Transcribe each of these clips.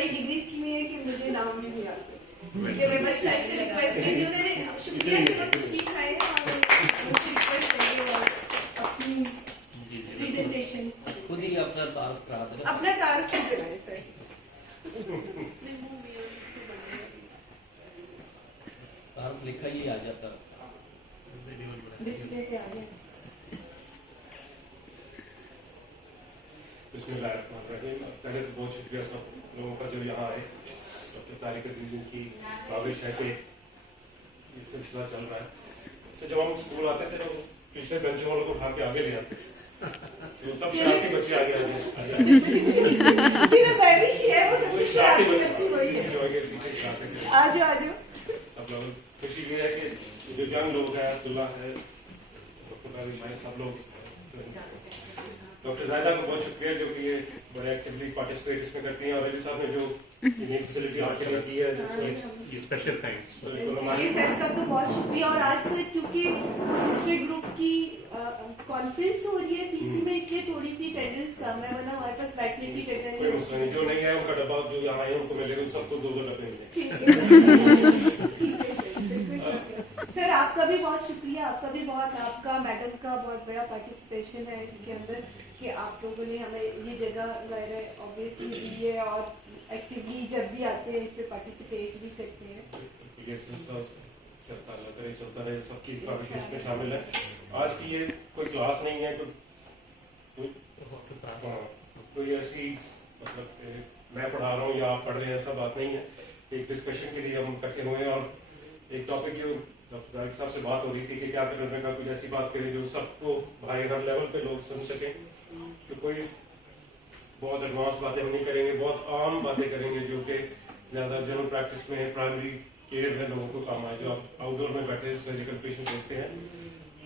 सारी डिग्रीज की हुई है कि मुझे नाम भी नहीं आते। मैं बस सर से रिक्वेस्ट कर रही हूँ, शुक्रिया कि वो तशरीफ आए और मुझे रिक्वेस्ट करिए और अपनी प्रेजेंटेशन खुद ही अपना तारुफ करा दो, अपना तारुफ कराएं सर। तारुफ लिखा ही आ जाता, डिस्प्ले पे आ जाए। पहले तो बहुत शुक्रिया सब लोगों का जो यहाँ आए। डॉक्टर तारिक अजीज की काविश है कि ये सिलसिला चल रहा है। इससे जब हम स्कूल आते थे तो पिछले बेंचों वालों को उठा के आगे ले आते थे, तो सब शरारती बच्चे आगे आ जाओ। सब लोग खुशी ये है कि जो यंग लोग हैं, अब्दुल्ला है, सब लोग। डॉक्टर जायदा को बहुत शुक्रिया जो कि ये बड़े एक्टिवली पार्टिसिपेट इसमें करती हैं, और अली साहब ने जो नई फैसिलिटी आपके लिए की है, स्पेशल थैंक्स। सर का तो बहुत शुक्रिया। और आज से क्योंकि दूसरे ग्रुप की कॉन्फ्रेंस हो रही है पीसी में, इसलिए थोड़ी सी अटेंडेंस कम है, वरना हमारे पास बैठने की जगह कोई मसला नहीं। जो नहीं है उनका डब्बा जो यहाँ आए उनको मिलेगा, सबको 2-2 डब्बे मिलेंगे। सर आपका भी बहुत शुक्रिया, आपका मैडम का बहुत बड़ा पार्टिसिपेशन है इसके अंदर कि आप लोगों ने हमें ये जगह ऑब्वियसली दी है और एक्टिवली जब भी आते हैं इससे पार्टिसिपेट भी करते हैं। ये सिलसिला चलता रहे, सबकी काफी इसमें शामिल है। आज की ये कोई क्लास नहीं है, कोई ऐसी मतलब मैं पढ़ा रहा हूँ या आप पढ़ रहे हैं, ऐसा बात नहीं है। एक डिस्कशन के लिए हम इकट्ठे हुए हैं और एक टॉपिक ये डॉक्टर तारिक साहब से बात हो रही थी कि क्या करने का, कुछ ऐसी बात करें जो सबको भाई हर लेवल पे लोग सुन सकें। तो कोई बहुत एडवांस बातें हम नहीं करेंगे, बहुत आम बातें करेंगे जो कि ज़्यादा जनरल प्रैक्टिस में, प्राइमरी केयर में लोगों को काम आए। जो आप आउटडोर में बैठे सर्जिकल पेशेंट्स होते हैं,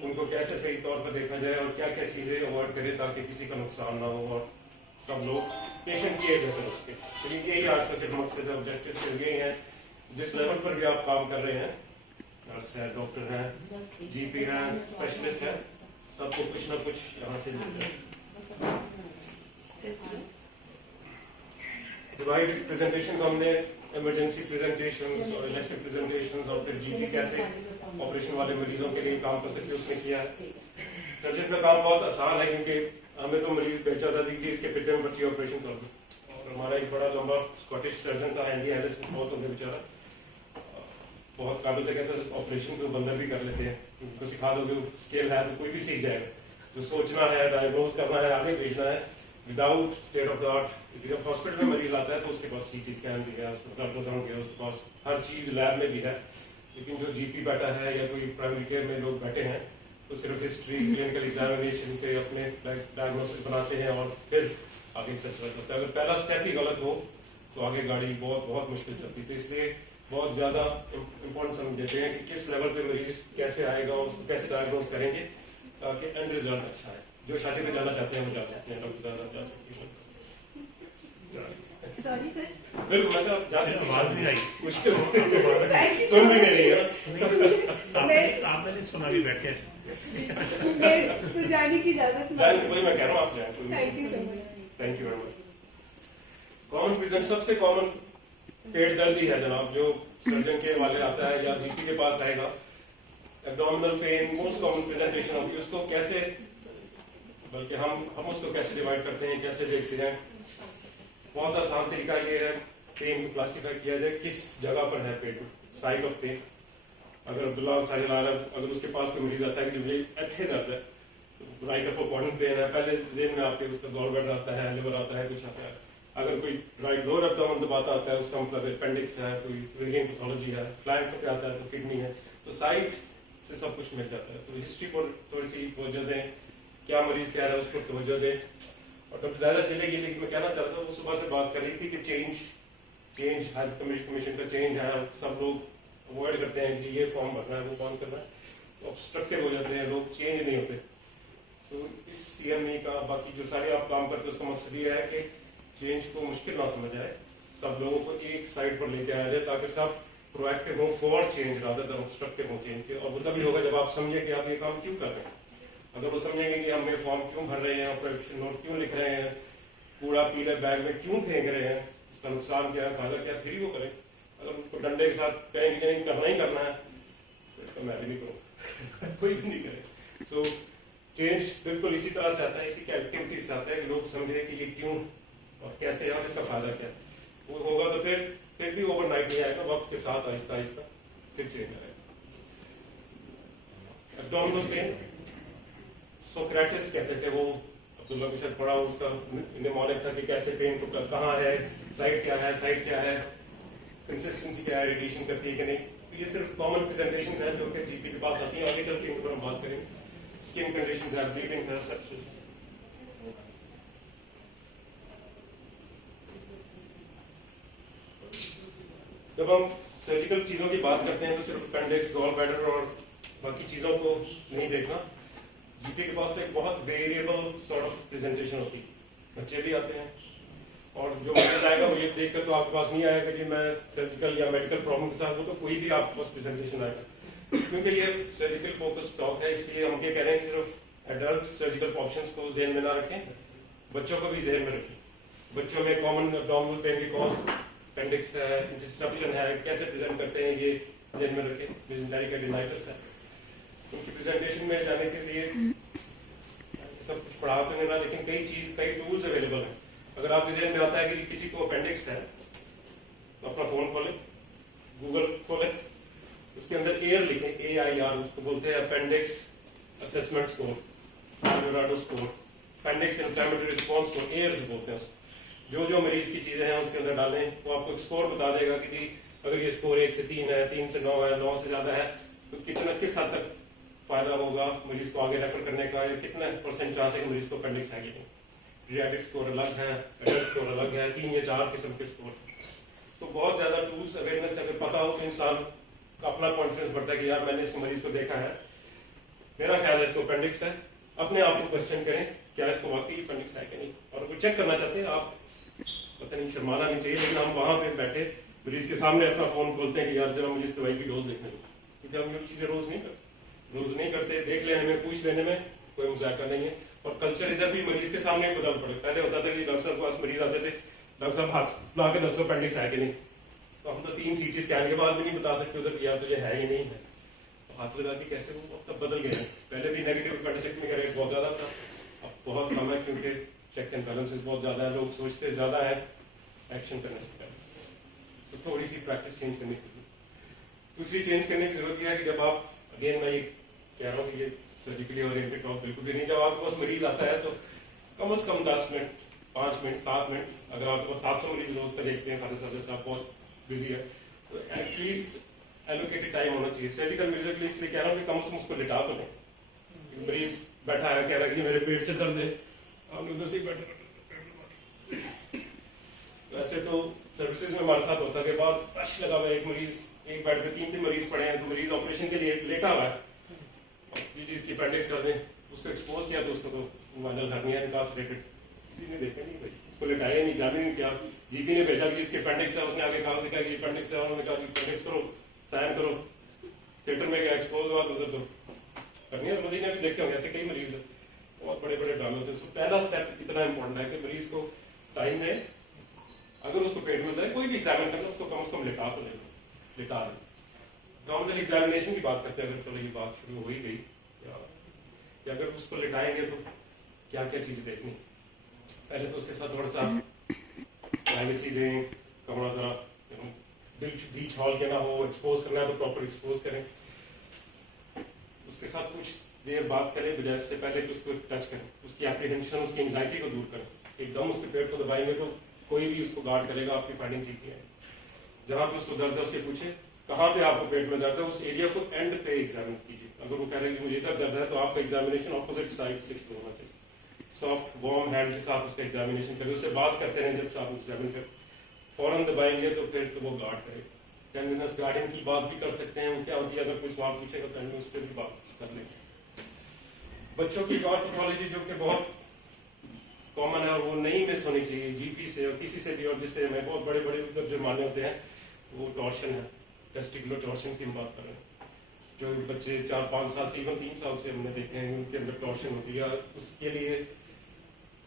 उनको कैसे सही तौर पर देखा जाए और क्या क्या चीज़ें अवॉइड करें ताकि किसी का नुकसान ना हो और सब लोग पेशेंट केयर बेहतर उसके। तो यही आज का सिर्फ मकसद है, ऑब्जेक्टिव सिर्फ यही है। जिस लेवल पर भी आप काम कर रहे हैं, नर्स है, डॉक्टर है, जीपी है, स्पेशलिस्ट है, सबको कुछ ना कुछ यहाँ से डिवाइड इस प्रेजेंटेशन को हमने इमरजेंसी प्रेजेंटेशंस और इलेक्टिव प्रेजेंटेशंस और फिर जीपी कैसे ऑपरेशन वाले मरीजों के लिए काम कर सकते हैं उसमें किया है। सर्जन का काम बहुत आसान है क्योंकि हमें तो मरीज भेजा था कि इसके पिते में बच्ची ऑपरेशन कर दो, और हमारा एक बड़ा लंबा स्कॉटिश सर्जन था, एंडी एलिस, बहुत होंगे बेचारा, बहुत काबिल था, कहता है ऑपरेशन तो बंदा भी कर लेते हैं, उनको सिखा दोगे स्केल है तो कोई भी सीख जाएगा। जो सोचना है, डायग्नोज करना है, आगे भेजना है without state of the art. जब हॉस्पिटल में मरीज आता है तो उसके पास सीटी स्कैन भी है, उसके पास अल्ट्रासाउंड भी है, उसके पास हर चीज लैब में भी है। लेकिन जो जीपी बैठा है या कोई प्राइमरी केयर में लोग बैठे हैं तो सिर्फ हिस्ट्री, क्लिनिकल एग्जामिनेशन पे अपने डायग्नोसिस बनाते हैं और फिर आगे सिलसिला चलता है। अगर पहला स्टेप ही गलत हो तो आगे गाड़ी बहुत बहुत मुश्किल चलती है। तो इसलिए बहुत ज्यादा इम्पोर्टेंस हम देते हैं कि किस लेवल पे मरीज कैसे आएगा, उसको कैसे डायग्नोज करेंगे ताकि एंड रिजल्ट अच्छा है। जो शादी में जाना चाहते हैं वो जा सकते हैं, डॉक्टर साहब जा सकते हैं। सॉरी सर, बिल्कुल मतलब जा सकते हैं, आवाज नहीं आई, मुश्किल सुन भी नहीं है। आपने नहीं सुना भी बैठे तो जाने की इजाजत वही मैं कह रहा हूँ आपने। Thank you so much. Thank you very much. Common present सबसे कॉमन पेट दर्द ही है जनाब, जो सर्जन के वाले आता है या जीपी के पास आएगा। Abdominal pain most common presentation होती है। उसको कैसे, बल्कि हम उसको कैसे डिवाइड करते हैं, कैसे देखते हैं, बहुत आसान तरीका ये है पेन को क्लासीफाई किया जाए किस जगह पर है पेट, साइट ऑफ पेन। अगर अब्दुल्ला साहिल अगर उसके पास कोई मरीज आता है कि मुझे ऐथे दर्द है, राइट अपर क्वाड्रेंट पेन है, पहले जेब में आपके उसका गॉल ब्लैडर आता है, लिवर आता है, कुछ आता है। अगर कोई राइट लोअर एब्डोमेन दबाता आता है उसका मतलब अपेंडिक्स है, कोई वेरिएंट पैथोलॉजी है, फ्लैंक पे आता है तो किडनी है। तो साइट से सब कुछ मिल जाता है। तो हिस्ट्री पर थोड़ी सी तवज्जो दें, क्या मरीज कह रहा है उसको तवज्जो दें। और तब ज्यादा चलेगी, लेकिन मैं कहना चाहता हूँ, सुबह से बात कर रही थी कि चेंज हेल्थ कमीशन का चेंज है, सब लोग अवॉइड करते हैं कि ये फॉर्म भरना है, वो काम करना है, तो ऑब्स्ट्रक्टिव हो जाते हैं, लोग चेंज नहीं होते। सो इस CME का बाकी जो सारे आप काम करते हैं उसका मकसद ये है कि चेंज को मुश्किल ना समझ आए, सब लोगों को एक साइड पर लेके आया जाए ताकि सब प्रोएक्टिव हो for change rather than obstructive हो चेंज के। और वो तभी होगा जब आप समझे कि आप ये काम क्यों कर रहे हैं। अगर वो समझेंगे कि हम ये फॉर्म क्यों भर रहे हैं, ऑपरेशन नोट क्यों लिख रहे हैं, कूड़ा पीले बैग में क्यों फेंक रहे हैं, उसका नुकसान क्या है, फायदा क्या है, फिर ही वो करें। अगर उनको डंडे के साथ कहीं कहीं करना ही करना है तो मैं भी नहीं करूँगा कोई भी नहीं करे। सो चेंज बिल्कुल इसी तरह से आता है, इसी के एक्टिविटी से आता है कि लोग समझे कि ये क्यों और कैसे है और इसका फायदा क्या है। वो होगा तो फिर भी ओवरनाइट नहीं आएगा, वक्त के साथ आहिस्ता आहिस्ता फिर चेंज आएगा। एब्डोमिनल पेन, सोक्रेटिस कहते थे, वो अब्दुल्ला के साथ पढ़ा, उसका निमोनिक था कि कैसे पेन को कहाँ है, साइड क्या है, साइड क्या है, कंसिस्टेंसी क्या है, रेडिएशन करती है कि नहीं। तो ये सिर्फ कॉमन प्रेजेंटेशंस हैं जो कि जीपी के पास आती हैं। आगे चल के इनके ऊपर हम बात करेंगे। स्किन कंडीशंस है, ब्लीडिंग है, सेप्सिस। जब हम सर्जिकल चीजों की बात करते हैं तो सिर्फ अपेंडिक्स, गॉल ब्लैडर और बाकी चीजों को नहीं देखना। जीपी के पास तो एक बहुत वेरिएबल सॉर्ट ऑफ प्रेजेंटेशन होती है। बच्चे भी आते हैं और जो मरीज आएगा वो ये देखकर तो आपके पास नहीं आएगा कि मैं सर्जिकल या मेडिकल प्रॉब्लम के साथ, वो तो कोई भी आपके पास प्रेजेंटेशन आएगा। क्योंकि ये सर्जिकल फोकस टॉक है, इसलिए हम ये कह रहे हैं कि सिर्फ एडल्ट सर्जिकल ऑप्शंस को ध्यान में ना रखें, बच्चों को भी ध्यान में रखें। बच्चों में कॉमन एब्डोमिनल पेन की कॉज अपेंडिक्स है, डिसेप्शन है, कैसे प्रेजेंट करते हैं ये ध्यान में रखें। डिसेंटरी का डिनाइटिस है, उनकी प्रेजेंटेशन में जाने के लिए सब कुछ पढ़ा तो नहीं रहा, लेकिन कई टूल्स अवेलेबल हैं। अगर आपके ज़हन में आता है कि किसी को अपेंडिक्स है तो अपना फोन खोले, गूगल खोले, उसके अंदर एयर लिखें, AIR, उसको बोलते हैं appendix assessment score, Alvarado score, appendix inflammatory response score, AIRS बोलते हैं उसको। जो मरीज की चीजें हैं उसके अंदर डालें, वो आपको एक स्कोर बता देगा कि जी अगर ये स्कोर 1 से 3 है, 3 से 9 है, 9 से ज्यादा है, तो किस हद तक फायदा होगा मरीज को आगे रेफर करने का, या कितना % चांस है कि मरीज को अपेंडिक्स है कि नहीं। पीडियाट्रिक स्कोर अलग है, एडल्ट स्कोर अलग है, 3 या 4 किस्म के स्कोर। तो बहुत ज्यादा टूल्स अवेयरनेस अगर पता हो तो इंसान का अपना कॉन्फिडेंस बढ़ता है कि यार मैंने इसको मरीज को देखा है, मेरा ख्याल है इसको अपेंडिक्स है। अपने आप को क्वेश्चन करें क्या इसको वाकई अपेंडिक्स है कि नहीं। और अगर चेक करना चाहते हैं आप, पता नहीं शर्माना नहीं चाहिए, लेकिन हम वहां पे बैठे मरीज के सामने अपना फोन खोलते हैं कि यार जरा मुझे इस दवाई की डोज देखने दो, क्योंकि हम ये चीजें रोज नहीं करते। देख लेने में, पूछ लेने में कोई मजाका नहीं है। और कल्चर इधर भी मरीज के सामने बदल पड़े। पहले होता था कि डॉक्टर साहब के पास मरीज आते थे, डॉक्टर साहब हाथ ला के 10 अपेंडिक्स है कि नहीं, तो हम तो 3 CT स्कैन के बाद भी नहीं बता सकते उधर यार तुझे है या नहीं है। तो हाथ लगा के कैसे वो तब बदल गए हैं। पहले भी नेगेटिव अपेंडिसेक्टमी का रेट बहुत ज्यादा था, अब बहुत कम है, क्योंकि चेक एंड बैलेंसेस बहुत ज्यादा है, लोग सोचते ज्यादा है एक्शन करने से पहले। तो थोड़ी सी प्रैक्टिस चेंज करनी चाहिए। दूसरी चेंज करने की जरूरत यह है कि जब आप, अगेन मैं ये कह रहा हूँ कि ये सर्जिकली ओरिएंटेड टॉक बिल्कुल भी नहीं, जब आपके पास मरीज आता है तो कम से कम 10 मिनट, 5 मिनट, 7 मिनट, अगर आपके पास 700 मरीज रोज का देखते हैं, खाते साहब जैसे आप बहुत बिजी है, तो एटलीस्ट एलोकेटेड टाइम होना चाहिए। सर्जिकल म्यूजिक के लिए इसलिए कह रहा हूँ कि कम से कम उसको लिटा तो नहीं। मरीज बैठा है, कह रहा है कि मेरे पेट से दर्द है, आप उधर से बैठे। वैसे तो सर्विसेज में हमारे साथ होता है कि बहुत रश लगा हुआ है, एक मरीज, एक बेड पे 3 मरीज पड़े हैं, तो मरीज ऑपरेशन के लिए लेटा हुआ है, ये चीज की अपेंडिक्स कर दें, उसको एक्सपोज किया तो उसको तो वायरल हर्निया इनकार्सरेटेड, किसी ने देखा नहीं भाई, उसको लेटाया नहीं, एग्जामिन नहीं किया। जीपी ने भेजा कि इसके अपेंडिक्स है, उसने आगे कागज दिखाया कि अपेंडिक्स है, उन्होंने कहा कि अपेंडिक्स करो, साइन करो, थिएटर में गया, एक्सपोज हुआ, तो उधर तो हर्निया तो मदीना भी देखे होंगे, ऐसे कई मरीज है, बहुत बड़े बड़े ड्रामे होते हैं। पहला स्टेप इतना इंपॉर्टेंट है कि मरीज को टाइम दें, अगर उसको पेट में जाए कोई भी एग्जामिन करना, उसको कम से कम लिटा तो ले, लिटा लें। डॉमिनल एग्जामिनेशन की बात करते हैं, अगर चलो ये बात शुरू हो ही गई, या अगर उसको लिटाएंगे तो क्या क्या चीजें देखनी। पहले तो उसके साथ थोड़ा सा प्राइवेसी दें, कमरा जरा बीच हॉल के ना हो, एक्सपोज करना है तो प्रॉपर एक्सपोज करें, उसके साथ कुछ देर बात करें, बजाय इससे पहले कि उसको टच करें, उसकी एप्रीहेंशन, उसकी एंजाइटी को दूर करें। एकदम उसके पेट को दबाएंगे तो कोई भी उसको गार्ड करेगा, आपकी फाइंडिंग ठीक है। जहां पे उसको दर्द है उससे पूछे कहाँ पे आपको पेट में दर्द है, उस एरिया को एंड पे एग्जामिन कीजिए। अगर वो कह रहे हैं कि मुझे इधर दर्द है, तो आपका एग्जामिनेशन ऑपोजिट साइड से शुरू होना चाहिए। सॉफ्ट वार्म हैंड के साथ उसका एग्जामिनेशन करें, उससे बात करते रहें, जब आप एग्जामिन करें फौरन दबाएंगे तो फिर तो वो गार्ड करेगा। टेंडरनेस गार्डिंग की बात भी कर सकते हैं, वो क्या होती है, अगर कोई सवाल पूछेगा तो उस पर भी बात कर लेंगे। बच्चों की गॉड पैथोलॉजी जो कि बहुत कॉमन है और वो नहीं मिस होनी चाहिए जीपी से और किसी से भी, और जिससे हमें बहुत बड़े बड़े उधर जुर्माने होते हैं, वो टॉर्शन है, टेस्टिकुलर टॉर्शन की हम बात कर रहे हैं। जो बच्चे 4-5 साल से, इवन 3 साल से हमने देखे हैं उनके अंदर टॉर्शन होती है, उसके लिए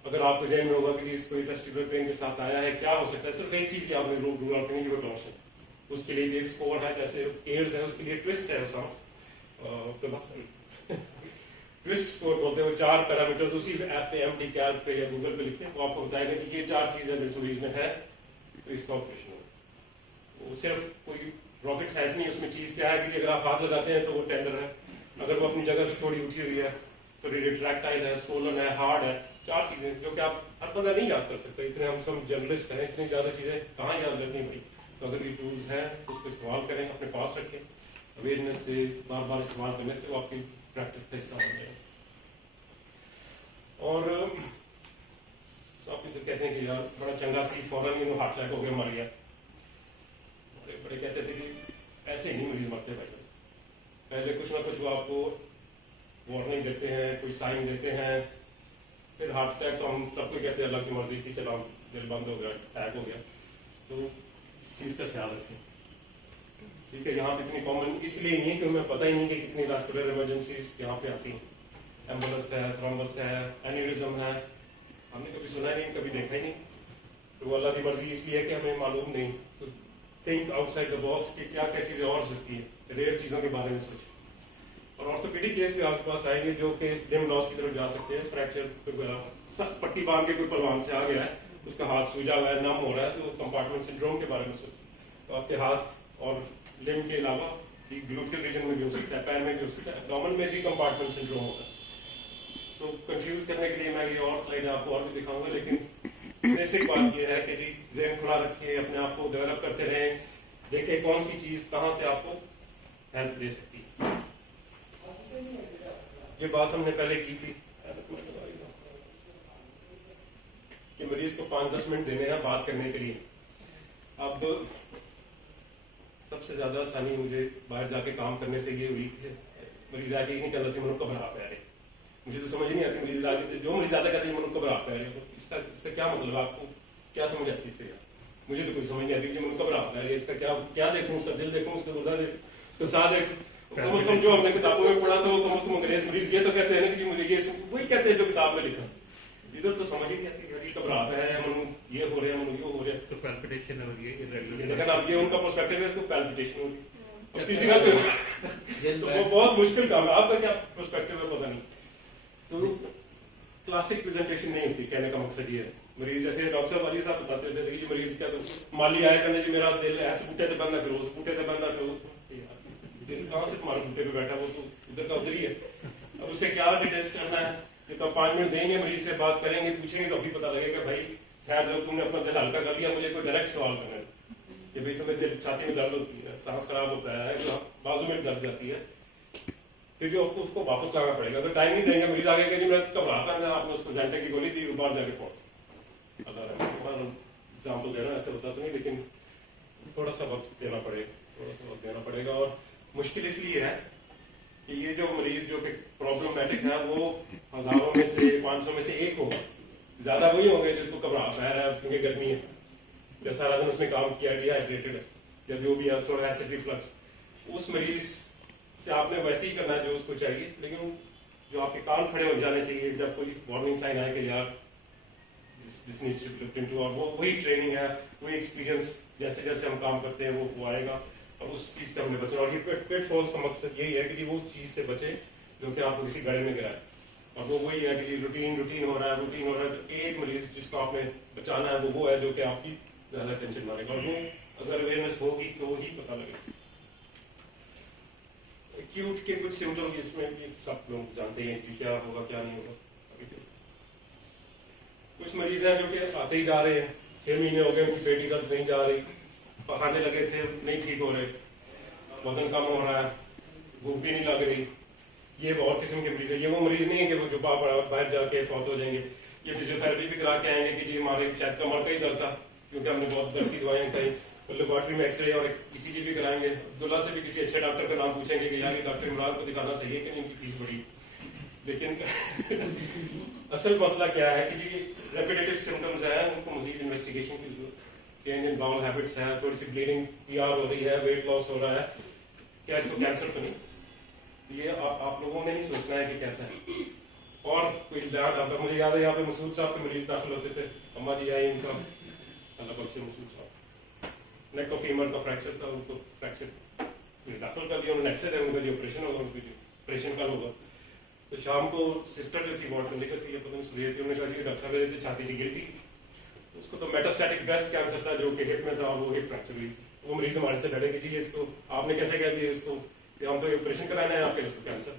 अगर आपको जहन में होगा कि इसको टेस्टिकुलर पेन के साथ आया है, क्या हो सकता है, सिर्फ एक चीज आपने रूल आउट करनी है, टॉर्शन। उसके लिए भी एक स्कोर है, जैसे एयर्स है उसके लिए ट्विस्ट है उसका, ट्विस्ट स्कोर बोलते हैं। वो 4 पैरामीटर्स उसी ऐप पे MD कैल्क पे या गूगल पे लिखते हैं, वो आपको बताएगा कि ये 4 चीजें मेरे मरीज में है तो इसका ऑपरेशन हो। वो सिर्फ कोई रॉकेट साइंस नहीं, उसमें चीज क्या है कि अगर आप हाथ लगाते हैं तो वो टेंडर है, अगर वो अपनी जगह से थोड़ी उठी हुई है तो रिट्रैक्टाइल है, सोलन है, हार्ड है। 4 चीजें जो कि आप हर बंदा नहीं याद कर सकते, इतने हम सब जर्नलिस्ट हैं, इतनी ज्यादा चीजें कहाँ याद रखनी भाई। तो अगर ये टूल्स हैं तो उसको इस्तेमाल करें, अपने पास रखें, अवेयरनेस से बार बार इस्तेमाल करने से वो आपकी प्रैक्टिस का हिस्सा बन जाएगा। और आप तो कहते हैं कि यार बड़ा चंगा सी फौरन ही हार्ट अटैक हो गया, मर गया। बड़े कहते थे कि ऐसे ही नहीं मरीज मरते भाई, पहले कुछ ना कुछ वो आपको वार्निंग देते हैं, कोई साइन देते हैं, फिर हार्ट अटैक तो हम सबको कहते हैं अल्लाह की मर्जी थी, चलो दिल बंद हो गया, अटैक हो गया। तो इस चीज़ का ख्याल रखें, ठीक है। यहाँ पे इतनी कॉमन इसलिए नहीं है कि हमें पता ही नहीं कि कितनी वास्कुलर इमरजेंसीज यहाँ पे आती हैं। एम्बुलेंस है, थ्रोम्बस है, एन्यूरिज्म है, हमने कभी सुना ही नहीं, कभी देखा ही नहीं। तो अल्लाह की मर्जी इसलिए है कि हमें मालूम नहीं। तो थिंक आउटसाइड द बॉक्स कि क्या क्या चीज़ें और हो सकती हैं, रेयर चीज़ों के बारे में सोचें। और ऑर्थोपेडिक केस भी आपके पास आएंगे जो कि लिम्ब लॉस की तरफ जा सकते हैं, फ्रैक्चर वगैरह, सख्त पट्टी बांध के कोई पहलवान से आ गया है, उसका हाथ सूजा हुआ है, नम हो रहा है, तो कंपार्टमेंट सिंड्रोम के बारे में सोचें। तो आपके हाथ और लिम्ब के अलावा ग्लूटियल रीजन में भी हो सकता है, पैर में भी हो सकता है, एब्डोमेन में भी कंपार्टमेंट सिंड्रोम होता है। तो कंफ्यूज करने के लिए मैं ये और स्लाइड आपको और भी दिखाऊंगा, लेकिन बेसिक बात ये है कि जी ज़हन खुला रखिए, अपने आप को डेवलप करते रहें, देखें कौन सी चीज़ कहाँ से आपको हेल्प दे सकती है। ये बात हमने पहले की थी कि मरीज को 5-10 मिनट देने हैं बात करने के लिए। अब सबसे ज्यादा आसानी मुझे बाहर जाके काम करने से ये हुई कि मरीज आके नहीं कहता सी मनुष्य घबरा पा रहे, मुझे तो समझ नहीं आती। मरीज आगे जो मरीज ज्यादा कहते हैं मनुष्य घबरा पा रहे, तो इसका क्या मतलब, आपको क्या समझ आती है इससे? मुझे तो कोई समझ नहीं आती कि मनुष्य घबरा पा रहे, इसका क्या देखूं, उसका दिल देखूं, उसका गुर्दा देखूं, उसका साह देखूं। कम से कम जो हमने किताबों में पढ़ा था वो कम से कम अंग्रेज मरीज ये तो कहते हैं ना कि मुझे ये वही कहते हैं जो किताब में लिखा था। इधर तो समझ ही नहीं आती, घबराहट है, मनु ये हो रहा है, मनु ये हो रहा है, इसको पैल्पिटेशन हो रही है, इरेगुलर। अब ये उनका पर्सपेक्टिव है, इसको पैल्पिटेशन हो रही है, किसी का तो वो बहुत मुश्किल काम है। आपका क्या पर्सपेक्टिव है पता नहीं। तो क्लासिक प्रेजेंटेशन नहीं होती, कहने का मकसद ये है। मरीज जैसे डॉक्टर वाली साहब बताते थे कि मरीज क्या, तो माली आया कहते जी मेरा दिल ऐसे बूटे से बंदा, फिर उस बूटे से बंदा, फिर दिल कहाँ से तुम्हारे बूटे पे बैठा, वो तो उधर का उधर ही है। अब उससे क्या डिटेक्ट करना है, ये तो 5 मिनट देंगे, मरीज से बात करेंगे, पूछेंगे तो अभी पता लगेगा भाई खैर जब तुमने अपना दिल हल्का कर लिया, मुझे कोई डायरेक्ट सवाल करना है कि भाई तुम्हें दिल छाती में दर्द होती है, सांस खराब होता है, जो बाजू में दर्द जाती है, फिर जो आपको उसको वापस लाना पड़ेगा। अगर टाइम नहीं देंगे, मरीज आगे कि मैं घबराता है, आपने उसको जेंटे की गोली दी, बाहर जाके पहुंच। अगर एग्जाम्पल दे रहा है, ऐसे होता तो नहीं, लेकिन थोड़ा सा वक्त देना पड़ेगा। और मुश्किल इसलिए है कि ये जो मरीज जो कि प्रॉब्लमेटिक है वो हजारों में से 500 में से एक होगा, ज्यादा वही होंगे जिसको घबराहट रह रहा है क्योंकि गर्मी है, या सारा दिन उसने काम किया, डिहाइड्रेटेड है, या जो भी है थोड़ा एसिड रिफ्लक्स, उस मरीज से आपने वैसे ही करना है जो उसको चाहिए। लेकिन जो आपके कान खड़े हो जाने चाहिए जब कोई वार्निंग साइन आए कि यार this needs to be looked into, और वो वही ट्रेनिंग है, वही एक्सपीरियंस, जैसे जैसे हम काम करते हैं वो आएगा, और उस चीज से हमने बचना। और ये पिटफॉल्स का मकसद यही है कि वो उस चीज से बचे जो कि आपको किसी गड्ढे में गिराए, और वो वही है कि रूटीन हो रहा है। तो एक मरीज जिसको आपने बचाना है वो है जो कि आपकी ज्यादा टेंशन मारेगा, और वो अगर अवेयरनेस होगी तो ही पता लगेगा। एक्यूट के कुछ सिम्टम्स इसमें भी सब लोग जानते हैं कि क्या होगा क्या नहीं होगा। कुछ मरीज हैं जो कि आते ही जा रहे हैं, 6 महीने हो गए उनकी पेटी दर्द नहीं जा रही, पखाने लगे थे नहीं ठीक हो रहे, वजन कम हो रहा है, भूख भी नहीं लग रही। ये और किस्म के मरीज है। ये वो मरीज नहीं है कि वो जो बाहर जाके फौत हो जाएंगे। ये फिजियोथेरेपी भी करा के आएंगे कि जी हमारे शायद कमर का ही दर्द था क्योंकि हमने बहुत दर्द की दवाएं खाई, तो लेबोरेटरी में एक्सरे और ECG भी कराएंगे। अब्दुल्ला से भी किसी अच्छे डॉक्टर का नाम पूछेंगे कि यार ये डॉक्टर इमरान को दिखाना सही है कि नहीं, इनकी फीस बढ़ी। लेकिन असल मसला क्या है कि जी रेपिटेटिव सिम्टम्स है, उनको मजीद इन्वेस्टिगेशन की जरूरत है। चेंज इन बाउल हैबिट्स है, थोड़ी सी ब्लीडिंग PR हो रही है, वेट लॉस हो रहा है, क्या इसको कैंसर तो नहीं? ये आप लोगों ने ही सोचना है कि कैसा है। और कोई डांट आता, मुझे याद है यहाँ पे मसूद साहब के मरीज दाखिल होते थे, अम्मा जी आई, उनका अल्लाह बख्शे मसूद साहब, नेक ऑफ फीमर का फ्रैक्चर था, उनको फ्रैक्चर दाखिल कर दिया उन्होंने, नेक्स्ट डे उनका जो ऑपरेशन होगा, उनको ऑपरेशन कल होगा। तो शाम को सिस्टर जो थी वार्ड में लेकर थी, पता नहीं सुन रही थी, उन्होंने कहा कि डॉक्टर साहब मेरी छाती की गिर थी, उसको तो मेटास्टैटिक ब्रेस्ट कैंसर था जो कि हिप में था, वो हिप फ्रैक्चर हुई। वो मरीज हमारे से लड़े कि जी इसको आपने कैसे कह दिया इसको कि हम तो ऑपरेशन कराना है आपके, इसको कैंसर।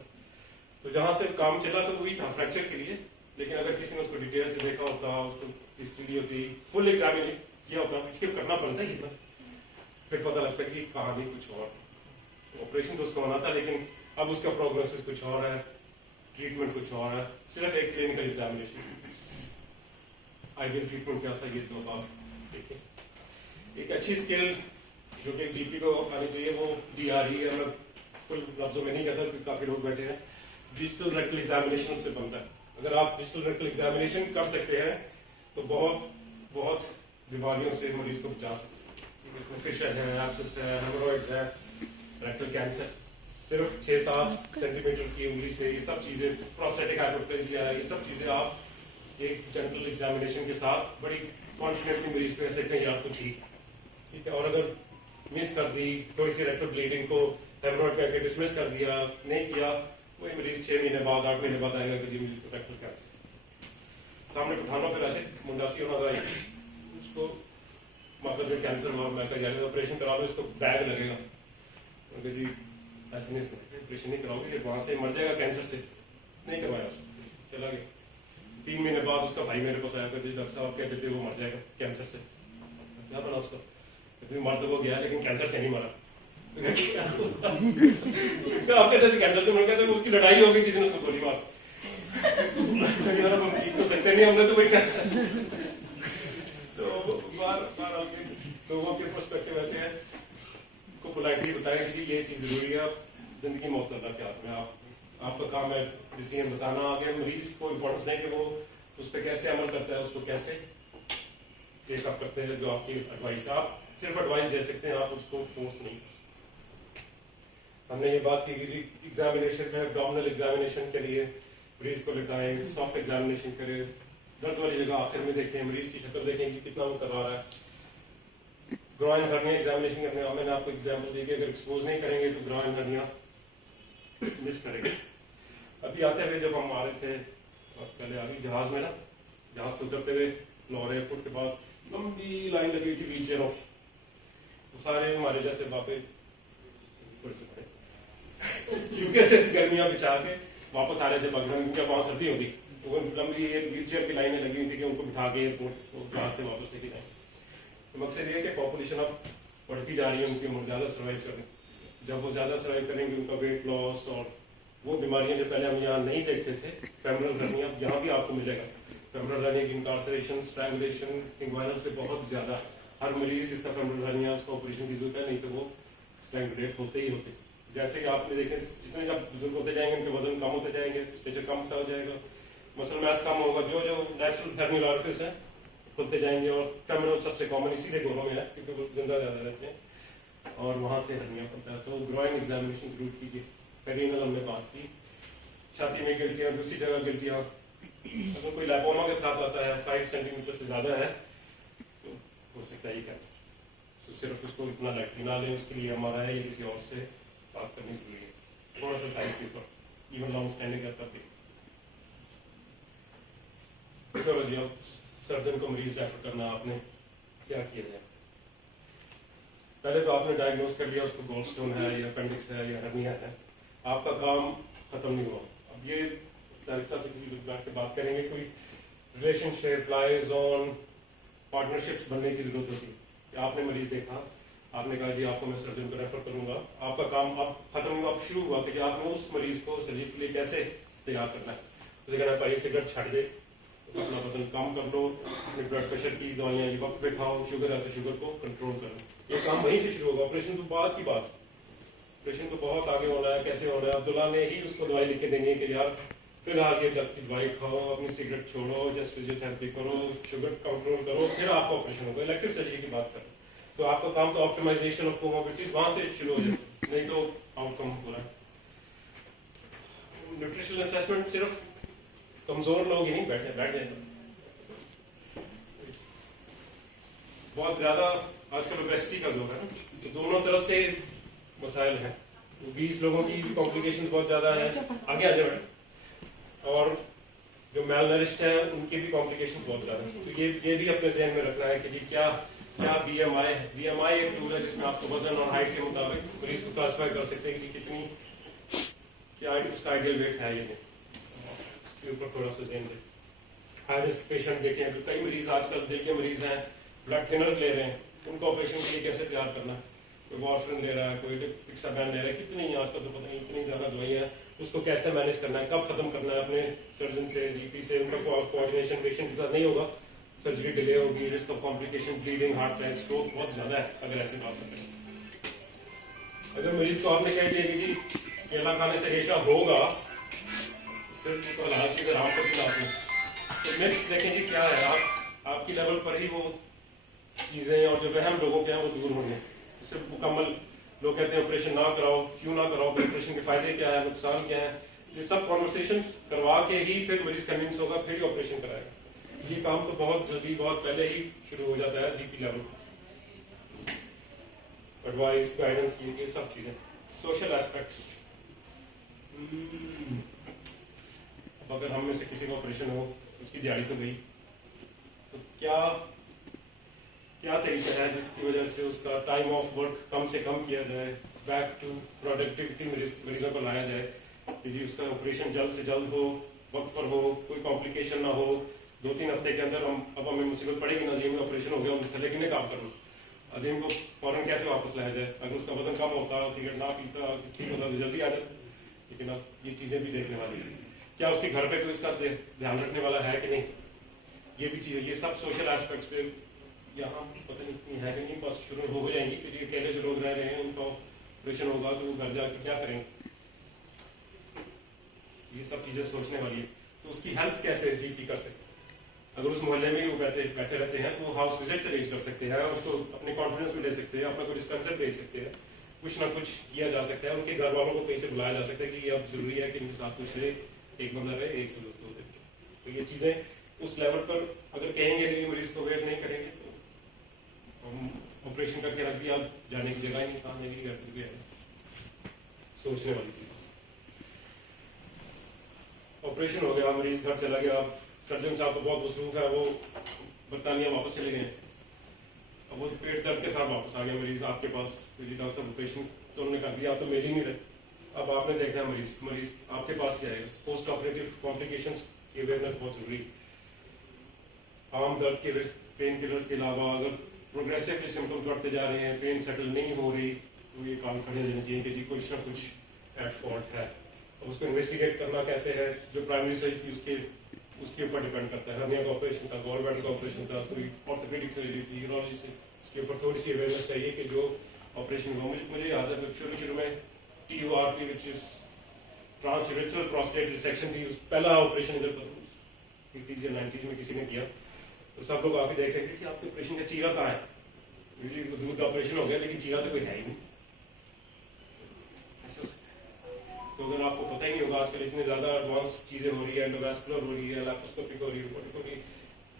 तो जहाँ से काम चला तो वही था फ्रैक्चर के लिए, लेकिन अगर किसी ने उसको डिटेल से देखा होता, उसको हिस्ट्री होती, फुल एग्जामिन किया होता, स्किप करना पड़ता है इतना, फिर पता लगता है कि कहानी कुछ और, ऑपरेशन तो उसका होना था लेकिन अब उसका प्रोग्नोसिस कुछ और है, ट्रीटमेंट कुछ और है, सिर्फ एक क्लिनिकल एग्जामिनेशन। आइडियल ट्रीटमेंट क्या था ये तो आप देखिए। एक अच्छी स्किल जो कि डीपी को आनी चाहिए वो DRE है, मैं फुल लफ्जों में नहीं कहता क्योंकि काफी लोग बैठे हैं, डिजिटल रेक्टल एग्जामिनेशन से बनता है। अगर आप डिजिटल रेक्टल एग्जामिनेशन कर सकते हैं तो बहुत बहुत बीमारियों से मरीज को बचा सकते हैं। इसमें फिशर है, एब्सिस है, हेमोरॉइड्स है, रेक्टल कैंसर, सिर्फ 6-7 सेंटीमीटर की उंगली से ये सब चीजें, प्रोस्टेटिक हाइपरप्लेजिया है, ये सब चीजें आप एक जनरल एग्जामिनेशन के साथ बड़ी कॉन्फिडेंटली मरीज को ऐसे कहीं यार तो ठीक है। और अगर मिस कर दी थोड़ी सी रेक्टल ब्लीडिंग को हेमोरॉइड करके डिसमिस कर दिया, नहीं किया, वही मरीज 6 महीने बाद 8 महीने बाद आएगा कि जी मुझे रेक्टल कैंसर। सामने पठानों पे राशिद मुंडासी होना था, उसको मतलब जो कैंसर हुआ, मैं कहा यार ऑपरेशन करा लो, इसको बैग लगेगा, उनके जी ऐसे नहीं, ऑपरेशन नहीं कराओगे, वहां से मर जाएगा कैंसर से, नहीं करवाया उसको, चला गया। 3 महीने बाद उसका भाई मेरे पास आया, कहते डॉक्टर साहब कहते थे वो मर जाएगा कैंसर से, क्या बना उसका, कहते मर तो वो गया लेकिन कैंसर से नहीं मरा। तो आप कहते थे कैंसर से मर गया, तो उसकी लड़ाई हो गई, किसी ने उसको गोली मार, हम जीत तो सकते नहीं, हमने तो वही कहते। तो बार लोगों के पर्सपेक्टिव ऐसे है, को पोलाइटली बताएं कि ये चीज जरूरी है, जिंदगी मौत अल्लाह के हाथ में, आपका काम है डिसीजन बताना, आगे मरीज को इम्पोर्टेंस दें कि वो उस पर कैसे अमल करता है, उसको कैसे टेकअप करते हैं, जो आपकी एडवाइस है, आप सिर्फ एडवाइस दे सकते हैं, आप उसको फोर्स नहीं कर सकते। हमने ये बात की कि एग्जामिनेशन में एब्डोमिनल एग्जामिनेशन के लिए मरीज को लिटाएं, सॉफ्ट एग्जामिनेशन करें, दर्द वाली जगह आखिर में देखें, मरीज की शक्ल देखें कि कितना वो करवा रहा है। ग्रॉइन हर्निया एग्जामिनेशन करने का मैंने आपको एग्जांपल दी कि अगर एक्सपोज नहीं करेंगे तो ग्रॉइन हर्निया मिस करेंगे। अभी आते हुए जब हम आ रहे थे, पहले आ गई जहाज में ना, जहाज से उतरते हुए लाहौर एयरपोर्ट के बाद लंबी लाइन लगी हुई थी व्हील चेयरों, सारे हमारे जैसे बापे थोड़े से बड़े यूके से गर्मियां बिछा के वापस आ रहे थे पाकिस्तान, क्योंकि वहां सर्दी होगी, तो वो लंबी व्हील चेयर की लाइनें लगी हुई थी कि उनको बिठा के एयरपोर्ट जहाज से वापस लेके जाए। तो मकसद ये है कि पॉपुलेशन अब बढ़ती जा रही है, उनकी उम्र ज़्यादा सर्वाइव करें, जब वो ज़्यादा सर्वाइव करेंगे उनका वेट लॉस और वो बीमारियां जो पहले हम यहाँ नहीं देखते थे, फेमरल हर्निया यहाँ भी आपको मिलेगा, फेमरल हर्निया की इनकार्सरेशन, स्ट्रैंगुलेशन, इंग्वाइनल से बहुत ज़्यादा, हर मरीज इसका फेमरल हर्निया उसका ऑपरेशन की जरूरत है, नहीं तो वो स्ट्रैंगुलेट होते ही होते। जैसे कि आपने देखे जितने जब बुजुर्ग होते जाएंगे उनके वजन कम होते जाएंगे, स्टेचर कम होता हो जाएगा, मसल मास कम होगा, जो जो नेचुरल हर्नियल ऑरिफिस है खुलते जाएंगे, और फेमरल सबसे कॉमन इसीलिए दोनों में है क्योंकि वो जिंदा ज़्यादा रहते हैं और वहाँ से हर्निया होता है। तो ग्रॉइन एग्जामिनेशन जरूर कीजिए। पेरिनल हमने बात की, छाती में गिल्टियाँ, दूसरी जगह गिल्टियाँ, अगर कोई लाइपोमा के साथ आता है 5 सेंटीमीटर से ज़्यादा है तो हो सकता है ये कैंसर। तो सिर्फ उसको इतना लाइटली ना लें, उसके लिए MRI या किसी और से बात करनी जरूरी है, थोड़ा सा साइज के ऊपर, इवन लॉन्ग स्टैंडिंग है तब भी। चलो जी, अब सर्जन को मरीज रेफर करना, आपने क्या किया जाए? पहले तो आपने डायग्नोज कर लिया उसको गोल्ड स्टोन है या अपेंडिक्स है या हर्निया है, आपका काम खत्म नहीं हुआ। अब ये डायरेक्टर साहब से किसी बैठ के बात करेंगे, कोई रिलेशनशिप, लाइज ऑन, पार्टनरशिप्स बनने की जरूरत होती है। आपने मरीज देखा, आपने कहा जी आपको मैं सर्जन को रेफर करूंगा, आपका काम अब खत्म हुआ, अब शुरू हुआ कि आपने उस मरीज को सर्जरी के लिए कैसे तैयार करना है। उसे कहना भाई सिगरेट छੱਡ दे, अपना वजन कम कर लो, अपने ब्लड प्रेशर की दवाइयाँ वक्त पे खाओ, शुगर है तो शुगर को कंट्रोल करो, ये काम वहीं से शुरू होगा। ऑपरेशन तो बाद की बात, ऑपरेशन तो बहुत आगे होना है, कैसे होना है। अब्दुल्ला ने ही उसको दवाई लिख के देंगे कि यार फिलहाल ये दर्द की दवाई खाओ, अपनी सिगरेट छोड़ो, जस्ट फिजियोथेरेपी करो, शुगर कंट्रोल करो, फिर आपका ऑपरेशन होगा। इलेक्टिव सर्जरी की बात करें तो आपका काम तो ऑप्टिमाइजेशन ऑफ कोमोबिलिटीज वहां से शुरू हो जाए, नहीं तो आउटकम पूरा। न्यूट्रिशनल असेसमेंट सिर्फ कमजोर लोग ही नहीं बैठ जाए। बहुत ज्यादा आजकल ओबेसिटी का जोर है ना, तो दोनों तरफ से मसाइल हैं। 20 लोगों की कॉम्प्लिकेशंस बहुत ज्यादा है, आगे आ जाए मैडम। और जो मेल नरिश्ड है उनकी भी कॉम्प्लिकेशंस बहुत ज्यादा है। तो ये भी अपने जहन में रखना है कि जी क्या BMI है। BMI एक टूल है जिसमें आपको वजन और हाइट के मुताबिक मरीज को क्लासिफाई कर सकते हैं कि कितनी क्या उसका आइडियल वेट है। ये इसके ऊपर थोड़ा सा जहन दें। हाई रिस्क पेशेंट देखें, अगर कई मरीज आजकल दिल के मरीज हैं, ब्लड थिनर्स ले रहे हैं, उनको ऑपरेशन के लिए कैसे तैयार करना है। कोई वारफरिन ले रहा है, कोई पिक्साबैन ले रहा है, कितनी आजकल तो पता नहीं इतनी ज्यादा दवाइयाँ हैं, उसको कैसे मैनेज करना है, कब खत्म करना है अपने सर्जन से, GP से। उनका कोऑर्डिनेशन पेशेंट के साथ नहीं होगा, सर्जरी डिले होगी, risk of complication, bleeding, heart attack, stroke बहुत ज्यादा है अगर ऐसे बात करें। अगर मरीज को आपने कह दिया कि जी केला खाने से रेशा होगा, फिर तो हलाल चीजें आराम कर दी आपने। तो मिक्स देखें जी क्या है, आपकी लेवल पर ही वो चीजें और जो वहम लोगों के हैं वो दूर होंगे। इससे मुकम्मल लोग कहते हैं ऑपरेशन ना कराओ, क्यों ना कराओ, ऑपरेशन के फायदे क्या है, नुकसान क्या है, ये सब कॉन्वर्सेशन करवा के ही फिर मरीज कन्विंस होगा, फिर ही ऑपरेशन कराएगा। ये काम तो बहुत जल्दी, बहुत पहले ही शुरू हो जाता है GP लेवल। एडवाइस, गाइडेंस, ये सब चीजें। सोशल एस्पेक्ट्स, अब अगर हम में से किसी का ऑपरेशन हो, उसकी दिहाड़ी तो गई, तो क्या तरीका है जिसकी वजह से उसका टाइम ऑफ वर्क कम से कम किया जाए, बैक टू प्रोडक्टिविटी मरीजों को लाया जाए कि जी उसका ऑपरेशन जल्द से जल्द हो, वक्त पर हो, कोई कॉम्प्लिकेशन ना हो। 2-3 हफ्ते के अंदर अब हमें मुसीबत पड़ेगी ना, अजीम में ऑपरेशन हो गया, हम थले किन्हें काम करना, अजीम को फौरन कैसे वापस लाया जाए। अगर उसका वजन कम होता, सिगरेट ना पीता, ठीक होता तो जल्दी आ जाता। लेकिन अब ये चीजें भी देखने वाली है, क्या उसके घर पे कोई इसका ध्यान रखने वाला है कि नहीं, ये भी चीजें, ये सब सोशल एस्पेक्ट्स पे यहाँ पता नहीं इतनी है कि नहीं, बस शुरू हो जाएंगी कि ये अकेले जो लोग रह रहे हैं उनका ऑपरेशन होगा तो वो घर जाकर क्या करेंगे। ये सब चीजें सोचने वाली है। तो उसकी हेल्प कैसे GP कर सकते हैं। अगर उस मोहल्ले में ही वो बैठे रहते हैं तो वो हाउस विजिट से अरेंज कर सकते हैं, उसको अपने कॉन्फिडेंस में ले सकते हैं, अपना कोई डिस्पेंसर भेज सकते हैं, कुछ ना कुछ किया जा सकता है। उनके घर वालों को कहीं से बुलाया जा सकता है कि ये अब जरूरी है कि इनके साथ कुछ रहे, एक बंदा रहे, एक दो दिन। तो ये चीजें उस लेवल पर अगर कहेंगे नहीं, मरीज को वेट नहीं करेंगे तो ऑपरेशन करके रख दिया, अब जाने की जगह ही नहीं, काम नहीं कर गया। सोचने वाली चीज। ऑपरेशन हो गया, मरीज घर चला गया, सर्जन साहब तो बहुत मसरूफ है, वो बरतानिया वापस चले गए। अब वो पेट दर्द के साथ वापस आ गया मरीज आपके पास, डॉक्टर साहब ऑपरेशन तो उन्होंने कर दिया, आप तो मिल ही नहीं रहे। अब आपने देखना है मरीज आपके पास क्या है। पोस्ट ऑपरेटिव कॉम्प्लिकेशंस की अवेयरनेस बहुत जरूरी है। आम दर्द के पेन किलर्स के अलावा अगर प्रोग्रेसिवली सिम्टम्स बढ़ते जा रहे हैं, पेन सेटल नहीं हो रही, तो ये काम खड़े होने चाहिए कि जी कुछ ना कुछ एट फॉल्ट है। और उसको इन्वेस्टिगेट करना कैसे है, जो प्राइमरी सर्जरी थी उसके ऊपर डिपेंड करता है। हर्निया का ऑपरेशन था, गॉल ब्लैडर का ऑपरेशन था, कोई ऑर्थोपेडिक सर्जरी थी, यूरोलॉजी से, उसके ऊपर थोड़ी सी अवेयरनेस चाहिए कि जो ऑपरेशन हुआ। मुझे याद है शुरू में TURP which is transurethral prostate resection थी, पहला ऑपरेशन इधर पर 80s या 90s में किसी ने किया, तो सब लोग आके देख रहे थे कि आपके ऑपरेशन का चीरा कहाँ है। दूध का ऑपरेशन हो गया लेकिन चीरा तो कोई है ही नहीं, ऐसे हो सकता है। तो अगर आपको पता ही नहीं होगा, आजकल इतनी ज्यादा एडवांस चीजें हो रही है, एंडोवास्कुलर हो रही है, लैप्रोस्कोपिक हो रही है, रोबोटिक हो रही है,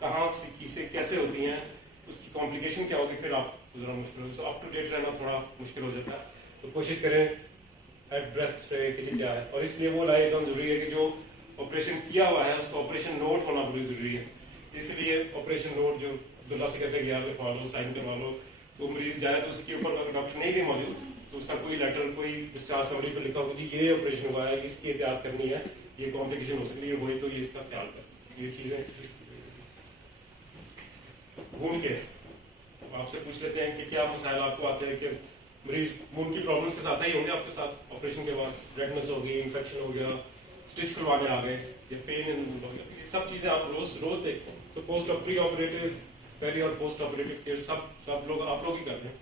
कहाँ से किसे कैसे होती हैं, उसकी कॉम्प्लिकेशन क्या होगी, फिर आप जरा मुश्किल होगी। सो अप टू डेट रहना थोड़ा मुश्किल हो जाता है। तो कोशिश करें एट ब्रेस्ट पे कि क्या है, और इसलिए वो लाइजन जरूरी है कि जो ऑपरेशन किया हुआ है उसका ऑपरेशन नोट होना बड़ी जरूरी है। इसलिए ऑपरेशन नोट जो अब्दुल्ला से कहते हैं यार लिखवा लो, साइन करवा लो, तो मरीज जाए तो उसके ऊपर अगर डॉक्टर नहीं भी मौजूद तो उसका कोई लेटर, कोई डिस्चार्ज समरी पर लिखा होगा कि ये ऑपरेशन हुआ है, इसकी एहतियात करनी है, ये कॉम्प्लिकेशन हो सकती है, वही तो ये इसका ख्याल कर। ये चीजें घूम के आपसे पूछ लेते हैं कि क्या मसाइल आपको आते हैं कि मरीज मून की प्रॉब्लम्स के साथ ही होंगे आपके साथ ऑपरेशन के बाद, रेडनेस हो गई, इन्फेक्शन हो गया, स्टिच खुलवाने आ गए, या पेन इन हो गया, ये सब चीजें आप रोज देखते हैं। तो पोस्ट प्री ऑपरेटिव पहले और पोस्ट ऑपरेटिव केयर सब लोग आप लोग ही कर रहे हैं,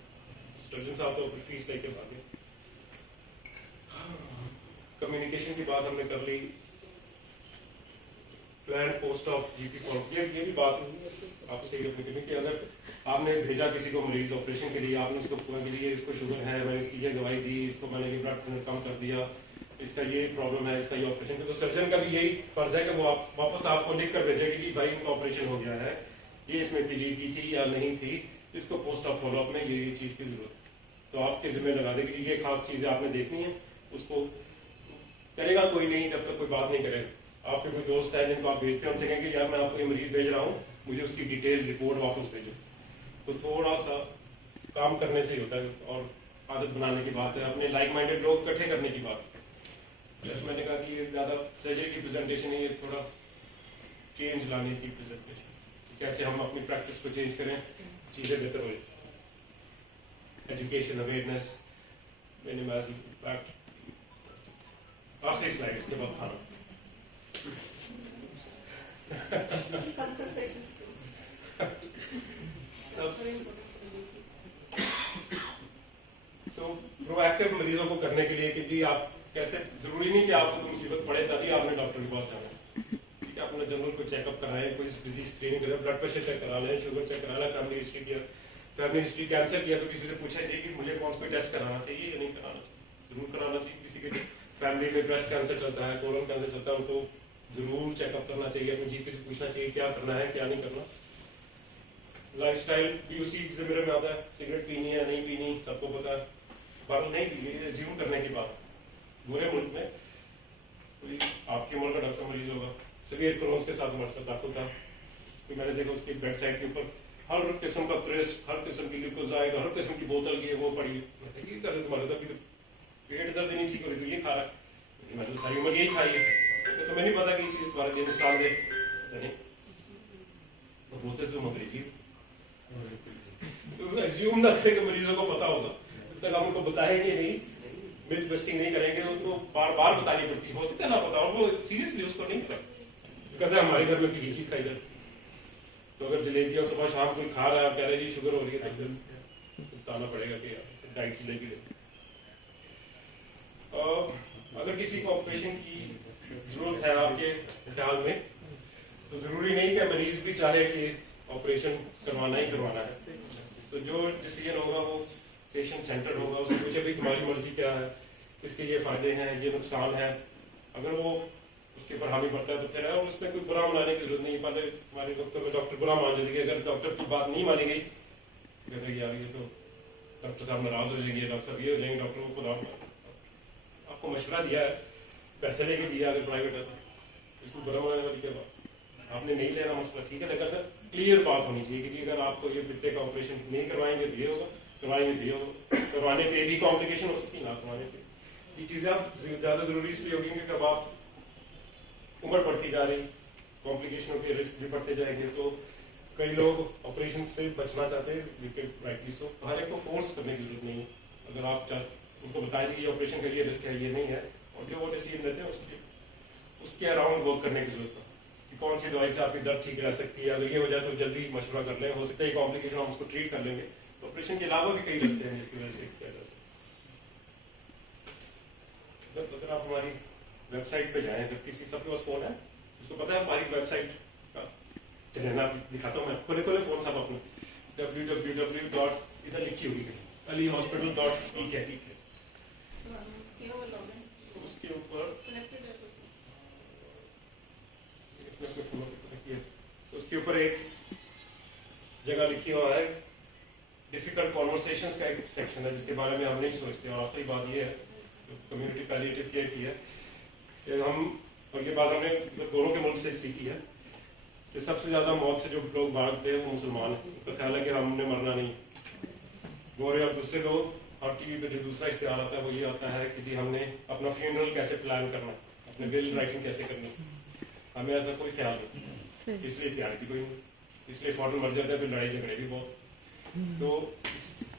सर्जन साहब तो फीस लेके भागे। कम्युनिकेशन की बात हमने कर ली, plan post of GP form, ये भी बात आपसे अपनी कि अगर आपने भेजा किसी को मरीज ऑपरेशन के लिए, आपने उसको पूरा के लिए इसको शुगर है, मैंने इसकी ये दवाई दी, इसको मैंने ये ब्लड थिनर कम कर दिया, इसका ये प्रॉब्लम है, इसका ये ऑपरेशन, तो सर्जन का भी यही फर्ज है कि वो वापस आपको लिख कर भेजेगी कि भाई इनका ऑपरेशन हो गया है, ये इसमें पीजीपी थी या नहीं थी, इसको पोस्ट ऑफ फॉलोअप में ये चीज़ की जरूरत है। तो आपके जिम्मे लगा दे कि ये खास चीज़ें आपने देखनी है, उसको करेगा कोई नहीं जब तक कोई बात नहीं करेगा। आपके कोई दोस्त है जिनको आप भेजते हैं, उनसे कहेंगे यार मैं आपको ये मरीज भेज रहा हूँ, मुझे उसकी डिटेल रिपोर्ट वापस भेजो। तो थोड़ा सा काम करने से ही होता है और आदत बनाने की बात है, अपने लाइक माइंडेड लोग इकट्ठे करने की बात है। जैसे मैंने कहा कि ये ज़्यादा सर्जरी की प्रेजेंटेशन है, ये थोड़ा चेंज लाने की प्रेजेंटेशन, कैसे हम अपनी प्रैक्टिस को चेंज करें, चीज़ें बेहतर हो जाए। Education, awareness, minimise impact. आखिरी स्लाइड, इसके बाद खाना। Consultation सब प्रोएक्टिव मरीजों को करने के लिए कि जी आप कैसे, जरूरी नहीं कि आपको कोई मुसीबत पड़े तभी आपने डॉक्टर के पास जाना है। ठीक है, अपना जनरल को चेकअप करा है, कोई डिजीज स्क्रीनिंग करें, ब्लड प्रेशर चेक करा लें, शुगर चेक करा लें, फैमिली हिस्ट्री किया, फैमिली हिस्ट्री कैंसर किया तो किसी से पूछा जी कि मुझे कौन सा टेस्ट कराना चाहिए या नहीं कराना चाहिए, जरूर कराना चाहिए। किसी के फैमिली में ब्रेस्ट कैंसर चलता है, कोलन कैंसर चलता है, उनको जरूर चेकअप करना चाहिए, अपने जीपी से पूछना चाहिए क्या करना है क्या नहीं करना। लाइफस्टाइल भी उसी ज़िम्मे में आता है, सिगरेट पीनी है नहीं पीनी सबको पता है, पर नहीं पी, एज्यूम करने की बात। पूरे मुल्क में कोई आपके मुल्क का डॉक्टर मरीज होगा, सीवियर क्रोन्स के साथ मर सकता आपको था, तो मैंने देखा उसकी बेड साइड के ऊपर हर किस्म का क्रिस्प, हर किस्म की ग्लूकोजाइड, हर किस्म की बोतल की वो पड़ी। ये कर रहे तुम्हारे तभी तो पेट दर्द नहीं ठीक हो रही, तो ये खा रहा है, मैं तो सारी उम्र यही खाई है, तो तुम्हें नहीं पता कि ये चीज़ तुम्हारे लिए नुकसान दे, नहीं तो बोलते तुम अंग्रेजी तो एज्यूम ना करें कि मरीजों को पता होगा, जब तक हम उनको बताएंगे नहीं, मिथ बस्टिंग नहीं करेंगे, उनको बार बार बतानी पड़ती है, हो सकता है ना पता, और वो सीरियसली उसको नहीं पता, कहते हैं हमारे घर में थी ये चीज़ खाई जाए। तो अगर जलेबियाँ सुबह शाम कोई खा रहा है, कह रहे जी शुगर हो रही है, तो फिर बताना पड़ेगा कि डाइट जलेबी ले। अगर किसी को ऑपरेशन की जरूरत है आपके ख्याल में, तो जरूरी नहीं कि मरीज भी चाहे कि ऑपरेशन करवाना ही करवाना है, तो जो डिसीजन होगा वो पेशेंट सेंटर होगा, उससे पूछे भाई तुम्हारी मर्जी क्या है, इसके ये फायदे हैं ये नुकसान है, अगर वो उसके ऊपर हामी पड़ता है तो फिर है, और उसमें कोई बुरा मानने की जरूरत नहीं। पहले हमारे डॉक्टर बुरा मान जाते, अगर डॉक्टर की बात नहीं मानी गई कहते यार ये तो डॉक्टर साहब नाराज हो जाएंगे, डॉक्टर साहब ये हो जाएंगे, डॉक्टर को खुद आपको मशवरा दिया है, पैसे लेके दिया, अगर प्राइवेट है तो इसमें बुरा मानने वाली क्या बात, आपने नहीं लेना मसला, ठीक है, लेकिन क्लियर बात होनी चाहिए कि जी अगर आपको ये बिट्टे का ऑपरेशन नहीं करवाएंगे तो ये होगा, करवाएंगे तो ये होगा, करवाने पे भी कॉम्प्लिकेशन हो सकती है, ना करवाने पे। ये चीज़ें आप ज़्यादा ज़रूरी इसलिए होगी कि जब आप उम्र बढ़ती जा रही, कॉम्प्लिकेशनों के रिस्क भी बढ़ते जाएंगे, तो कई लोग ऑपरेशन से बचना चाहते हैं, जिनके राइटली सो, हर एक को फोर्स करने की जरूरत नहीं है। अगर आप उनको बताएं कि ये ऑपरेशन का ये रिस्क है ये नहीं है, और जो वो डिसीजन देते हैं उसके अराउंड वर्क करने की जरूरत है कि कौन सी दवाई से आपकी दर्द ठीक रह सकती है, अगर ये हो जाए तो जल्दी मशवरा कर लें, हो सकता है कॉम्प्लिकेशन हम उसको ट्रीट कर लेंगे। तो ऑपरेशन के अलावा भी कई रास्ते हैं जिसकी वजह से किया जा सकता है। अगर आप हमारी वेबसाइट पे जाएं, अगर किसी सबके पास फोन है उसको पता है हमारी वेबसाइट का, चलिए मैं दिखाता हूँ, मैं खोले फोन सब अपने www. इधर लिखी होगी alihospital.ek, उसके ऊपर उसके ऊपर एक जगह लिखी हुआ है डिफिकल्ट कॉन्वर्सेशंस का एक सेक्शन है जिसके बारे में हम नहीं सोचते। और आखिरी बात ये है कम्युनिटी पैलिएटिव केयर की है कि हम, और ये बात हमने दोनों के मुल्क से सीखी है कि सबसे ज्यादा मौत से जो लोग भागते हैं वो मुसलमान है। तो ख्याल है कि हमने मरना नहीं, गोरे और दूसरे लोग, और टीवी पे जो दूसरा इश्तिहार आता है वो ये आता है कि जी हमने अपना फ्यूनरल कैसे प्लान करना, अपने विल राइटिंग कैसे करनी, हमें ऐसा कोई ख्याल नहीं, इसलिए तैयारी भी कोई नहीं, इसलिए फौरन मर जाते हैं, फिर लड़ाई झगड़े भी बहुत। तो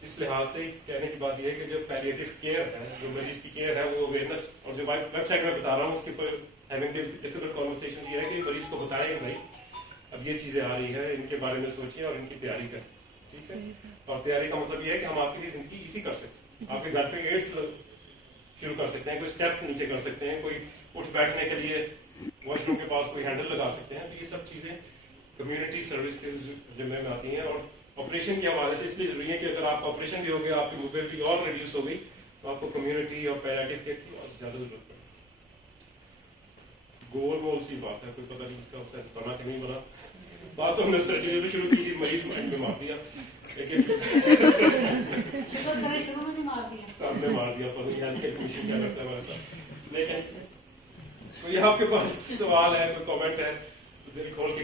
इस लिहाज से कहने की बात यह है कि जो पैलिएटिव केयर है, जो मरीज की केयर है, वो अवेयरनेस, और जो वेबसाइट में बता रहा हूँ उसके ऊपर हैविंग डिफिकल्ट कॉन्वर्सेशन ये है कि मरीज को बताएं भाई अब ये चीज़ें आ रही है, इनके बारे में सोचिए और इनकी तैयारी करें, ठीक है। और तैयारी का मतलब ये है कि हम आपके लिए जिंदगी इजी कर सकते हैं, आपके घर पे एड्स शुरू कर सकते हैं, कोई स्टेप नीचे कर सकते हैं, कोई उठ बैठने के लिए वॉशरूम के पास कोई हैंडल लगा सकते हैं। तो ये सब चीज़ें कम्युनिटी सर्विस के जिम्मे में आती हैं। और ऑपरेशन के हवाले से इसलिए जरूरी है कि अगर आपका ऑपरेशन भी हो गया, आपकी मोबिलिटी और रिड्यूस हो गई, तो आपको कम्युनिटी और पैलिएटिव केयर की और ज़्यादा जरूरत पड़ेगी। गोल गोल सी बात है, कोई पता नहीं इसका सेंस बना कि नहीं बना। बात तो हमने सर्जरी भी शुरू की थी, मरीज माइंड में मार दिया, लेकिन सामने मार दिया, पर यानी कि क्या करता है हमारे साथ। लेकिन कोई आपके पास सवाल है, कोई कमेंट है तो दिल खोल के